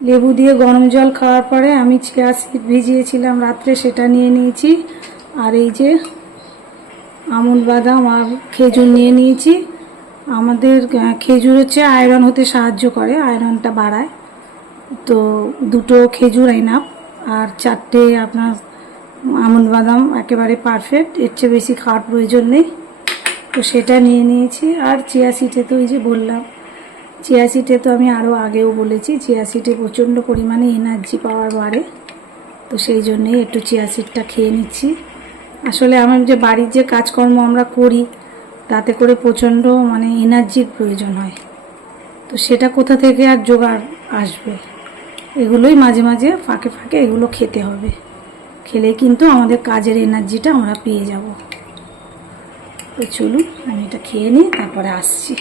লেবু দিয়ে গরম জল খাওয়ার পরে আমি চিয়া সিড ভিজিয়েছিলাম রাত্রে, সেটা নিয়ে নিয়েছি। আর এই যে আমন্ড বাদাম আর খেজুর নিয়ে নিয়েছি। আমাদের খেজুর হচ্ছে আয়রন হতে সাহায্য করে, আয়রনটা বাড়ায়। তো দুটো খেজুর এনাফ, আর চারটে আপনার আমন্ড বাদাম একেবারে পারফেক্ট, এর চেয়ে বেশি খাওয়ার প্রয়োজন নেই। তো সেটা নিয়ে নিয়েছি। আর চিয়া সিডে তো ওই যে বললাম, চিয়া সিডে তো আমি আরও আগেও বলেছি, চিয়া সিডে প্রচণ্ড পরিমাণে এনার্জি পাওয়ার বাড়ে। তো সেই জন্যেই একটু চিয়া সিডটা খেয়ে নিচ্ছি। আসলে আমার যে বাড়ির যে কাজকর্ম আমরা করি, তাতে করে প্রচণ্ড এনার্জির প্রয়োজন হয়। তো সেটা কোথা থেকে আর জোগাড় আসবে? এগুলোই মাঝে মাঝে ফাঁকে ফাঁকে এগুলো খেতে হবে, খেলে কিন্তু আমাদের কাজের এনার্জিটা আমরা পেয়ে যাব। তো চলুন আমি এটা খেয়ে নিই, তারপরে আসছি।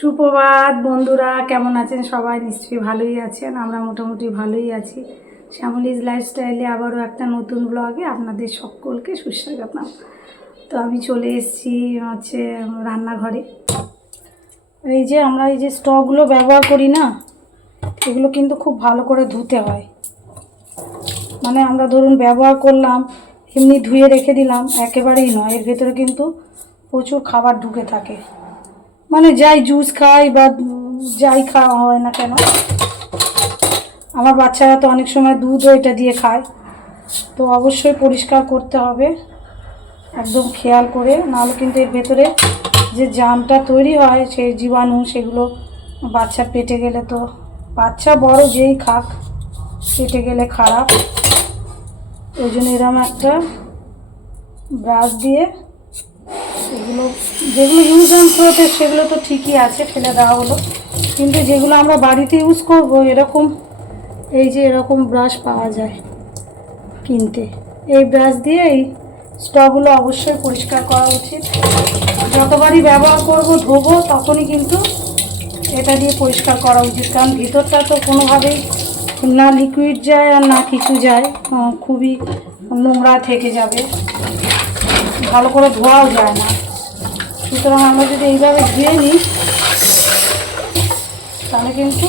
সুপ্রভাত বন্ধুরা, কেমন আছেন সবাই? নিশ্চয়ই ভালোই আছেন, আমরা মোটামুটি ভালোই আছি। শ্যামলিজ লাইফস্টাইলে আবারও একটা নতুন ব্লগে আপনাদের সকলকে সুস্বাগতম। তো আমি চলে এসেছি রান্নাঘরে। এই যে আমরা এই যে স্টকগুলো ব্যবহার করি না, এগুলো কিন্তু খুব ভালো করে ধুতে হয়। আমরা ধরুন ব্যবহার করলাম, এমনি ধুয়ে রেখে দিলাম, একেবারেই নয়। এর ভেতরে কিন্তু প্রচুর খাবার ঢুকে থাকে। যাই জুস খাই বা যাই খাওয়া হয় না কেন, আমার বাচ্চারা তো অনেক সময় দুধও এটা দিয়ে খায়। তো অবশ্যই পরিষ্কার করতে হবে একদম খেয়াল করে, নাহলে কিন্তু এর ভেতরে যে জামটা তৈরি হয়, সেই জীবাণু, সেগুলো বাচ্চার পেটে গেলে তো, বাচ্চা বড় যেই খাক, পেটে গেলে খারাপ। ওই জন্য এরকম একটা ব্রাশ দিয়ে এগুলো, যেগুলো ইউজ অ্যান্ড থ্রোতে সেগুলো তো ঠিকই আছে, ফেলে দেওয়া হলো। কিন্তু যেগুলো আমরা বাড়িতে ইউজ করব, এরকম এই যে এরকম ব্রাশ পাওয়া যায় কিনতে, এই ব্রাশ দিয়ে এই স্টকগুলো অবশ্যই পরিষ্কার করা উচিত। যতবারই ব্যবহার করব ধোবো, তখনই কিন্তু এটা দিয়ে পরিষ্কার করা উচিত, কারণ ভিতরটা তো কোনোভাবেই না লিকুইড যায় আর না কিছু যায়, খুবই নোংরা থেকে যাবে, ভালো করে ধোয়াও যায় না। সুতরাং আমরা যদি এইভাবে ধুয়ে নিই, তাহলে কিন্তু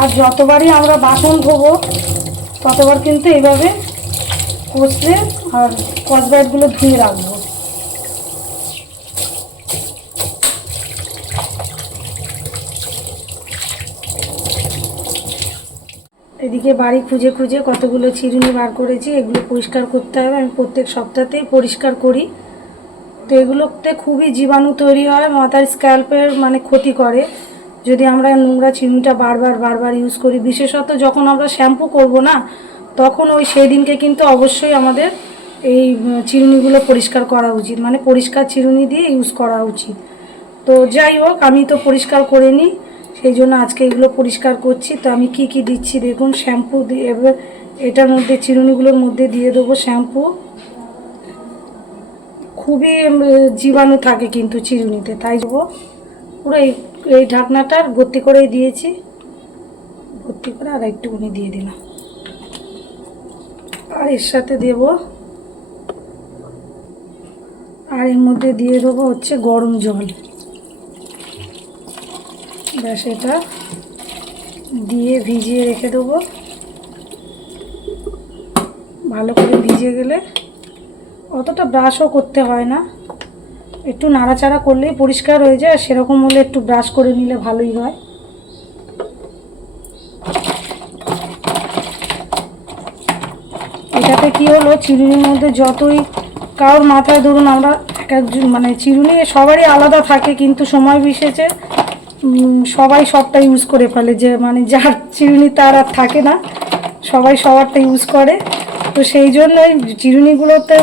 আর যতবারই আমরা বাসন ধোবো, ততবার কিন্তু এইভাবে কষলে আর স্কচব্রাইটগুলো ধুয়ে রাখবো। এদিকে বাড়ি খুঁজে খুঁজে কতগুলো চিরুনি বার করেছি, এগুলো পরিষ্কার করতে হবে। আমি প্রত্যেক সপ্তাহতেই পরিষ্কার করি। তো এগুলোতে খুবই জীবাণু তৈরি হয়, মাথার স্ক্যাল্পের ক্ষতি করে যদি আমরা নোংরা চিরুনিটা বারবার ইউজ করি। বিশেষত যখন আমরা শ্যাম্পু করব না, তখন সেই দিনকে কিন্তু অবশ্যই আমাদের এই চিরুনিগুলো পরিষ্কার করা উচিত, পরিষ্কার চিরুনি দিয়ে ইউজ করা উচিত। তো যাই হোক, আমি তো পরিষ্কার করে নিই, সেই জন্য আজকে এগুলো পরিষ্কার করছি। তো আমি কি কি দিচ্ছি দেখুন। শ্যাম্পু দিয়ে, এবার এটার মধ্যে চিরুনিগুলোর মধ্যে দিয়ে দেবো শ্যাম্পু। খুবই জীবাণু থাকে কিন্তু চিরুনিতে, তাই দেবো পুরো এই ঢাকনাটার ভর্তি করেই দিয়েছি, ভর্তি করে আর একটুখানি দিয়ে দিলাম। আর এর সাথে দেব, আর এর মধ্যে দিয়ে দেবো গরম জল। ব্যাস, এটা দিয়ে ভিজিয়ে রেখে দেবো। ভালো করে ভিজে গেলে অতটা ব্রাশও করতে হয় না, একটু নাড়াচাড়া করলেই পরিষ্কার হয়ে যায়। সেরকম হলে একটু ব্রাশ করে নিলে ভালোই হয়। এটাতে কি হলো, চিরুনির মধ্যে যতই কারোর মাথায় ধরুন, আমরা এক একজন চিরুনি সবারই আলাদা থাকে, কিন্তু সময় বিশেষে সবাই সবটা ইউজ করে ফেলে, যে যার চিরুনি তার আর থাকে না, সবাই সবারটা ইউজ করে। তো সেই জন্যই চিরুনিগুলোতে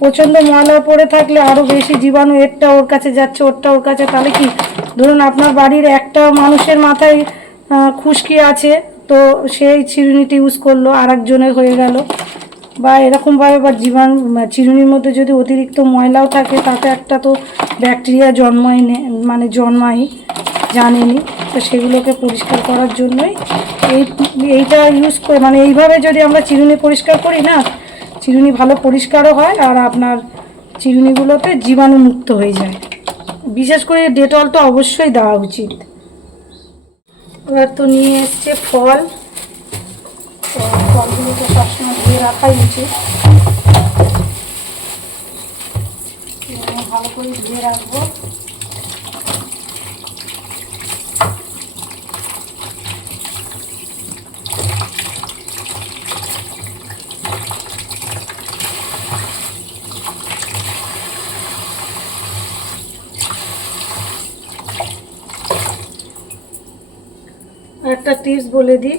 প্রচণ্ড ময়লা পড়ে থাকলে আরও বেশি জীবাণু, এরটা ওর কাছে যাচ্ছে, ওরটা ওর কাছে। তাহলে কি, ধরুন আপনার বাড়ির একটা মানুষের মাথায় খুশকি আছে, তো সেই চিরুনিটি ইউজ করলো, আর একজনের হয়ে গেল। বা এরকমভাবে বা জীবাণু চিরুনির মধ্যে যদি অতিরিক্ত ময়লাও থাকে তাতে একটা তো ব্যাকটেরিয়া জন্মাই জানেনি। তো সেগুলোকে পরিষ্কার করার জন্যই এইটা ইউজ করে, এইভাবে যদি আমরা চিরুনি পরিষ্কার করি না, চিরুনি ভালো পরিষ্কারও হয় আর আপনার চিরুনিগুলোতে জীবাণুমুক্ত হয়ে যায়। বিশেষ করে ডেটলটা অবশ্যই দেওয়া উচিত। এবার তো নিয়ে এসছে ফল, তো ফলগুলোকে সবসময় ধুয়ে রাখাই উচিত, ভালো করে ধুয়ে রাখবো। একটা টিপস বলে দিই,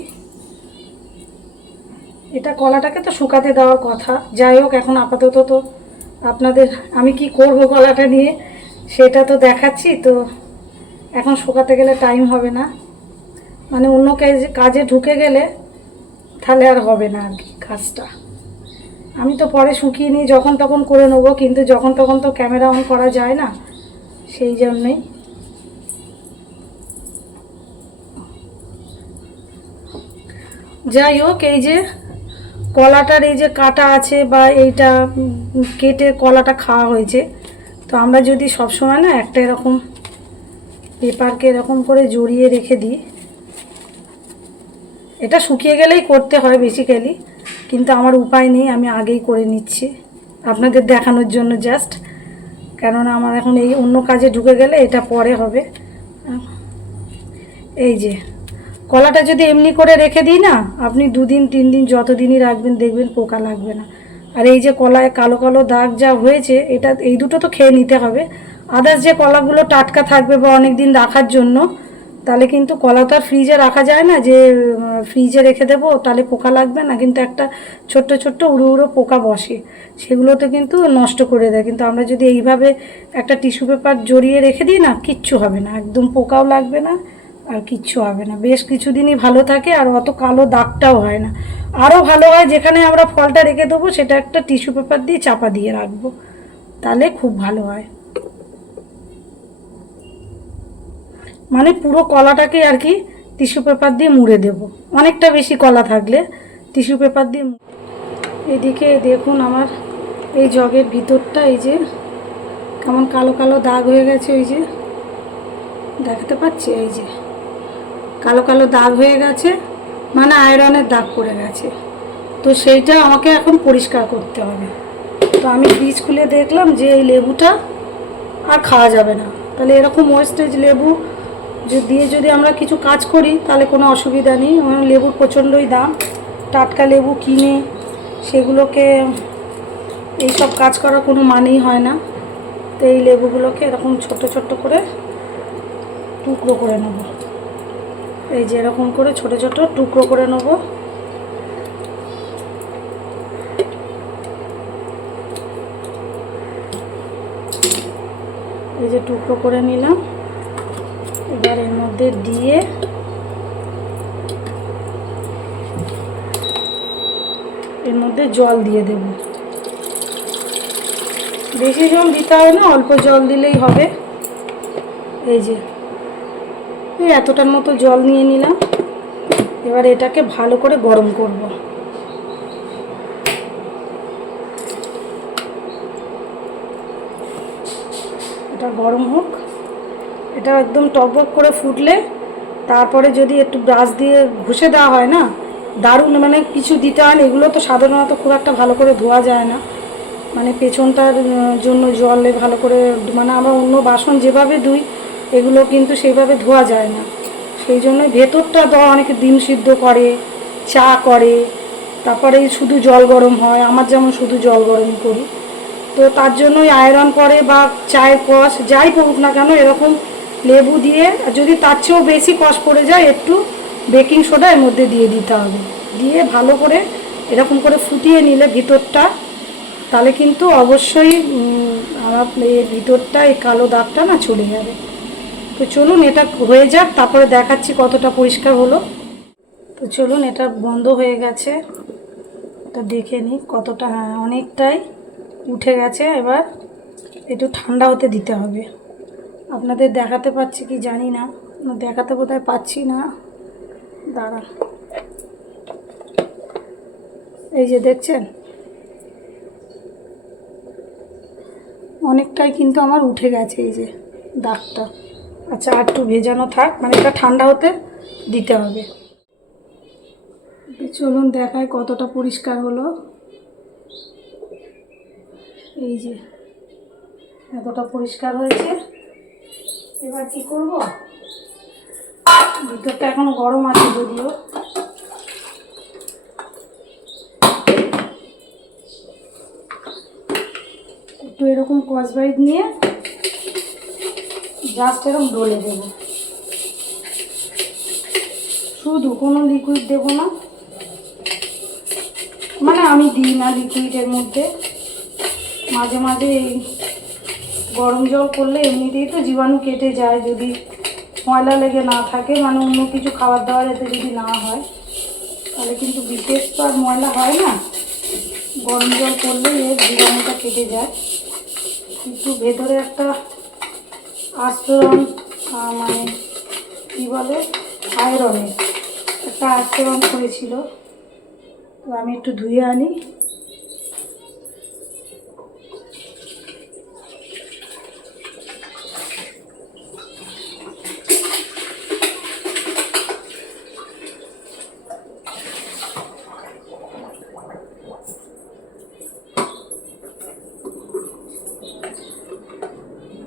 এটা কলাটাকে তো শুকাতে দেওয়ার কথা, যাই হোক এখন আপাতত তো আপনাদের আমি কি করব কলাটা নিয়ে সেটা তো দেখাচ্ছি। তো এখন শুকাতে গেলে টাইম হবে না, অন্য কাজে ঢুকে গেলে তাহলে আর হবে না আর কি কাজটা। আমি তো পরে শুকিয়ে নিয়ে যখন তখন করে নেবো, কিন্তু যখন তখন তো ক্যামেরা অন করা যায় না, সেই জন্যই। যাই হোক, এই যে কলাটার এই যে কাটা আছে বা এইটা কেটে কলাটা খাওয়া হয়েছে, তো আমরা যদি সবসময় না একটা এরকম পেপারকে এরকম করে জড়িয়ে রেখে দিই, এটা শুকিয়ে গেলেই করতে হয় বেসিক্যালি, কিন্তু আমার উপায় নেই, আমি আগেই করে নিচ্ছি আপনাদের দেখানোর জন্য জাস্ট, কেননা আমার এখন এই অন্য কাজে ঢুকে গেলে এটা পরে হবে। এই যে কলাটা যদি এমনি করে রেখে দিই না, আপনি 2 দিন 3 দিন যতদিনই রাখবেন দেখবেন পোকা লাগবে না। আর এই যে কলায় কালো কালো দাগ যা হয়েছে, এই দুটো তো খেয়ে নিতে হবে। আদার্স যে কলাগুলো টাটকা থাকবে বা অনেক দিন রাখার জন্য, তাহলে কিন্তু কলা তো আর ফ্রিজে রাখা যায় না যে ফ্রিজে রেখে দেবো তাহলে পোকা লাগবে না, কিন্তু একটা ছোট্ট ছোট্ট উড়ো উড়ো পোকা বসে, সেগুলোতে কিন্তু নষ্ট করে দেয়। কিন্তু আমরা যদি এইভাবে একটা টিস্যু পেপার জড়িয়ে রেখে দিই না, কিচ্ছু হবে না, একদম পোকাও লাগবে না আর কিচ্ছু হবে না, বেশ কিছুদিনই ভালো থাকে আর অত কালো দাগটাও হয় না। আরও ভালো হয় যেখানে আমরা ফলটা রেখে দেবো সেটা একটা টিস্যু পেপার দিয়ে চাপা দিয়ে রাখবো, তাহলে খুব ভালো হয়। পুরো কলাটাকে আর কি টিস্যু পেপার দিয়ে মুড়ে দেব, অনেকটা বেশি কলা থাকলে টিস্যু পেপার দিয়ে। এদিকে দেখুন আমার এই জগের ভিতরটা এই যে কেমন কালো কালো দাগ হয়ে গেছে, ওই যে দেখাতে পাচ্ছি, এই যে কালো কালো দাগ হয়ে গেছে, আয়রনের দাগ পড়ে গেছে। তো সেইটা আমাকে এখন পরিষ্কার করতে হবে। তো আমি ফ্রিজ খুলে দেখলাম যে এই লেবুটা আর খাওয়া যাবে না, তাহলে এরকম ওয়েস্টেজ লেবু দিয়ে যদি আমরা কিছু কাজ করি তাহলে কোনো অসুবিধা নেই। লেবুর প্রচণ্ডই দাম, টাটকা লেবু কিনে সেগুলোকে এইসব কাজ করার কোনো মানেই হয় না। তো এই লেবুগুলোকে এরকম ছোট ছোট করে টুকরো করে নেব, এই যে এরকম করে ছোট ছোট টুকরো করে নেব। এই যে টুকরো করে নিলাম, এবার এর মধ্যে দিয়ে এর মধ্যে জল দিয়ে দেব। বেশি জল দিতে হবে না, অল্প জল দিলেই হবে। এই যে এই এতটার মতো জল নিয়ে নিলাম, এবার এটাকে ভালো করে গরম করব। এটা গরম হোক, এটা একদম টকবক করে ফুটলে তারপরে যদি একটু ব্রাশ দিয়ে ঘষে দেওয়া হয় না, দারুণ কিছু দিতে হয় না। এগুলো তো সাধারণত খুব একটা ভালো করে ধোয়া যায় না, পেছনটার জন্য জলে ভালো করে আমরা অন্য বাসন যেভাবে ধুই এগুলো কিন্তু সেইভাবে ধোয়া যায় না, সেই জন্যই ভেতরটা ধোয়া। অনেকে ডিম সিদ্ধ করে, চা করে, তারপরে শুধু জল গরম হয়, আমার যেমন শুধু জল গরম করি। তো তার জন্যই আয়রন করে বা চায়ের কষ যাই পড়ুক না কেন, এরকম লেবু দিয়ে, যদি তার চেয়েও বেশি কষ পড়ে যায় একটু বেকিং সোডা এর মধ্যে দিয়ে দিতে হবে, দিয়ে ভালো করে এরকম করে ফুটিয়ে নিলে ভিতরটা, তাহলে কিন্তু অবশ্যই আমার এর ভিতরটা এই কালো দাগটা না চলে যাবে। তো চলুন এটা হয়ে যাক, তারপরে দেখাচ্ছি কতটা পরিষ্কার হলো। তো চলুন, এটা বন্ধ হয়ে গেছে, এটা দেখে নিই কতটা। হ্যাঁ, অনেকটাই উঠে গেছে। এবার একটু ঠান্ডা হতে দিতে হবে। আপনাদের দেখাতে পাচ্ছি কি জানি না, দেখাতে বোধহয় পাচ্ছি না, দাঁড়ান। এই যে দেখছেন, অনেকটাই কিন্তু আমার উঠে গেছে এই যে দাগটা। আচ্ছা, আর একটু ভেজানো থাক, মানে এটা ঠান্ডা হতে দিতে হবে। চলুন দেখায় কতটা পরিষ্কার হলো। এই যে এতটা পরিষ্কার হয়েছে। এবার কি করব, ভিতরটা এখনো গরম আছে যদিও। একটু এরকম স্কচব্রাইট নিয়ে জাস্ট এরকম ডলে দেব, শুধু, কোনো লিকুইড দেবো না। মানে আমি দিই না লিকুইডের মধ্যে, মাঝে মাঝে এই গরম জল করলে এমনিতেই তো জীবাণু কেটে যায়, যদি ময়লা লেগে না থাকে, মানে অন্য কিছু খাবার দাবার এতে যদি না হয়, তাহলে কিন্তু বিশেষ তো আর ময়লা হয় না। গরম জল করলে এর জীবাণুটা কেটে যায়। কিন্তু ভেতরে একটা আস্তরণ, মানে কী বলে, আয়রনের একটা আস্তরণ করেছিল। তো আমি একটু ধুয়ে আনি।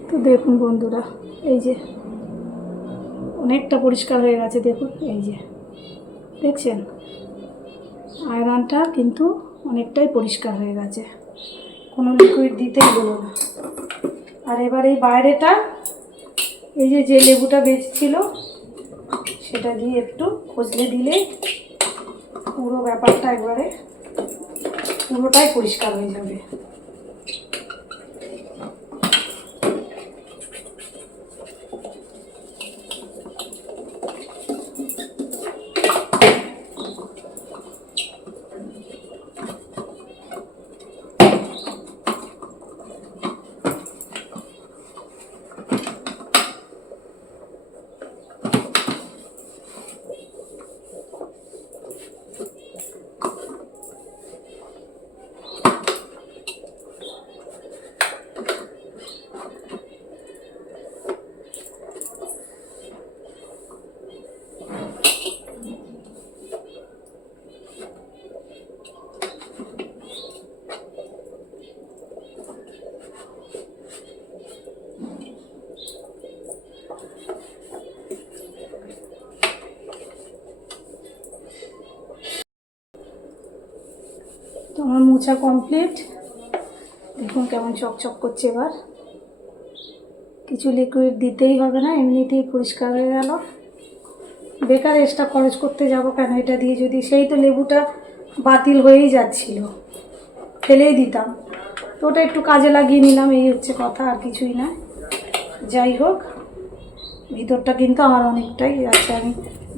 তো দেখুন বন্ধুরা, এই যে অনেকটা পরিষ্কার হয়ে গেছে। দেখুন এই যে দেখছেন, আয়রনটা কিন্তু অনেকটাই পরিষ্কার হয়ে গেছে, কোনো লিকুইড দিতেই হলো না। আর এবার এই বাইরেটা, এই যে যে লেবুটা বেঁচেছিল সেটা দিয়ে একটু কষলে দিলে পুরো ব্যাপারটা একবারে পুরোটাই পরিষ্কার হয়ে যাবে। তো আমার মোছা কমপ্লিট। দেখুন কেমন চকচক করছে। এবার কিছু লিকুইড দিতেই হবে না, এমনিতেই পরিষ্কার হয়ে গেল। বেকার এক্সট্রা খরচ করতে যাব কেন এটা দিয়ে, যদি সেই তো লেবুটা বাতিল হয়েই যাচ্ছিল, ফেলেই দিতাম। তো ওটা একটু কাজে লাগিয়ে নিলাম, এই হচ্ছে কথা, আর কিছুই না। যাই হোক, ভিতরটা কিন্তু আমার অনেকটাই আছে। আমি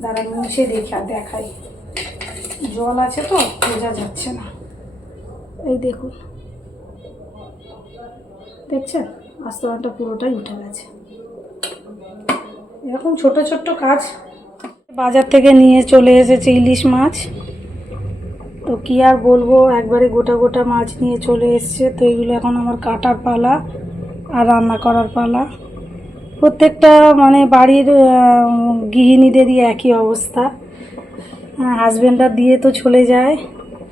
দাঁড়ান মুছে দেখাই, জল আছে তো বোঝা যাচ্ছে না। এই দেখুন, দেখছেন আস্তরণটা পুরোটাই উঠে গেছে। এরকম ছোট ছোট্ট কাজ। বাজার থেকে নিয়ে চলে এসেছে ইলিশ মাছ। তো কী আর বলবো, একবারে গোটা গোটা মাছ নিয়ে চলে এসছে। তো এগুলো এখন আমার কাটার পালা আর রান্না করার পালা। প্রত্যেকটা মানে বাড়ির গৃহিণীদেরই একই অবস্থা। হাজব্যান্ডরা দিয়ে তো চলে যায়,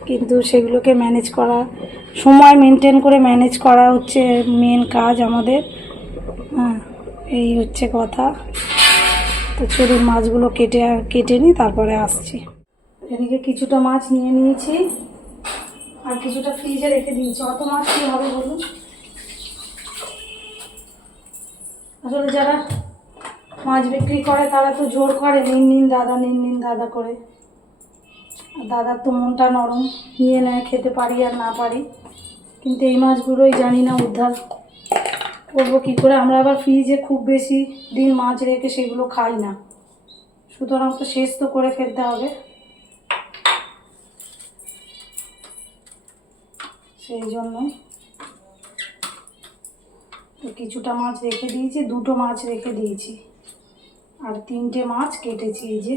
কিন্তু সেগুলোকে ম্যানেজ করা, সময় মেনটেন করে ম্যানেজ করা হচ্ছে মেন কাজ আমাদের। এই হচ্ছে কথা। তো চলুন মাছগুলো কেটে নিই, তারপরে আসছি। এদিকে কিছুটা মাছ নিয়ে নিয়েছি, আর কিছুটা ফ্রিজে রেখে দিয়েছি। অত মাছ কী হবে বলুন। আসলে যারা মাছ বিক্রি করে তারা তো জোর করে, নিন নিন দাদা, নিন নিন দাদা করে। আর দাদার তো মনটা নরম, নিয়ে নেয়, খেতে পারি আর না পারি। কিন্তু এই মাছগুলোই জানি না উদ্ধার করবো কী করে। আমরা আবার ফ্রিজে খুব বেশি দিন মাছ রেখে সেগুলো খাই না, সুতরাং তো শেষ তো করে ফেলতে হবে। সেই জন্যই তো কিছুটা মাছ রেখে দিয়েছি, দুটো মাছ রেখে দিয়েছি, আর 3টে মাছ কেটেছি। এই যে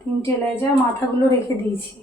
3টে লেজা মাথাগুলো রেখে দিয়েছি।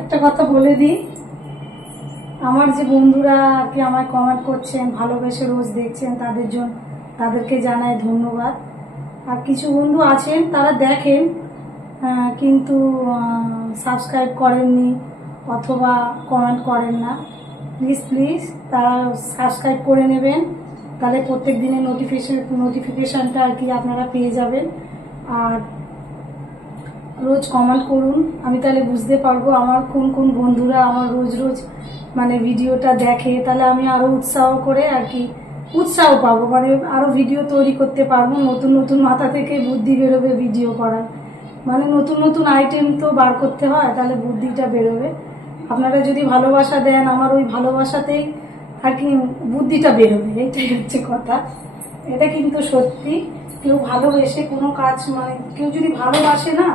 একটা কথা বলে দিই, আমার যে বন্ধুরা আর কি আমায় কমেন্ট করছেন, ভালোবেসে রোজ দেখছেন, তাদেরকে জানাই ধন্যবাদ। আর কিছু বন্ধু আছেন তারা দেখেন কিন্তু সাবস্ক্রাইব করেননি অথবা কমেন্ট করেন না। প্লিজ তারা সাবস্ক্রাইব করে নেবেন, তাহলে প্রত্যেক দিনের নোটিফিকেশানটা আর কি আপনারা পেয়ে যাবেন। আর রোজ কমেন্ট করুন, আমি তাহলে বুঝতে পারবো আমার কোন কোন বন্ধুরা আমার রোজ মানে ভিডিওটা দেখে, তাহলে আমি আরও উৎসাহ করে আর কি উৎসাহ পাবো, মানে আরও ভিডিও তৈরি করতে পারবো। নতুন মাথা থেকে বুদ্ধি বেরোবে ভিডিও করার, মানে নতুন আইটেম তো বার করতে হয়, তাহলে বুদ্ধিটা বেরোবে। আপনারা যদি ভালোবাসা দেন, আমার ওই ভালোবাসাতেই আর কি বুদ্ধিটা বেরোবে, এটাই হচ্ছে কথা। এটা কিন্তু সত্যি। কেউ ভালোবেসে কোনো কাজ, মানে কেউ যদি ভালোবাসে না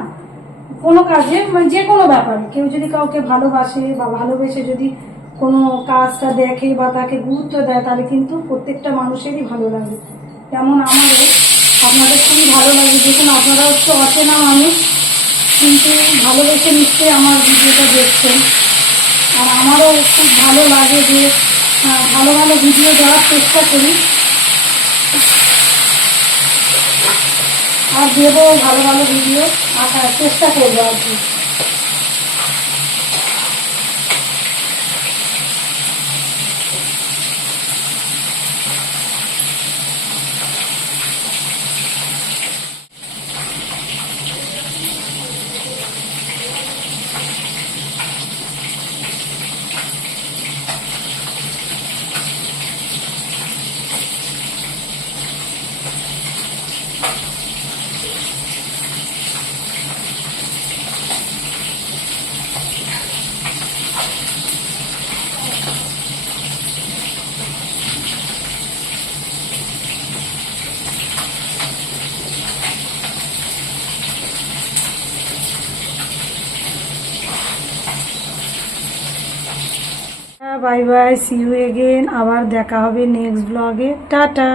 কোনো কাজে, মানে যে কোনো ব্যাপারে, কেউ যদি কাউকে ভালোবাসে বা ভালোবেসে যদি কোনো কাজটা দেখে বা তাকে গুরুত্ব দেয়, তাহলে কিন্তু প্রত্যেকটা মানুষেরই ভালো লাগে। যেমন আমারও আপনাদের খুবই ভালো লাগে, দেখুন আপনারা হচ্ছে অচেনা মানুষ কিন্তু ভালোবেসে নিশ্চয়ই আমার ভিডিওটা দেখছেন। আর আমারও খুব ভালো লাগে যে ভালো ভিডিও দেওয়ার চেষ্টা করি, আর দেবো ভালো ভিডিও আসার চেষ্টা করবো আর কি। Bye bye, see you again, আবার দেখা হবে নেক্সট ব্লগে, টাটা।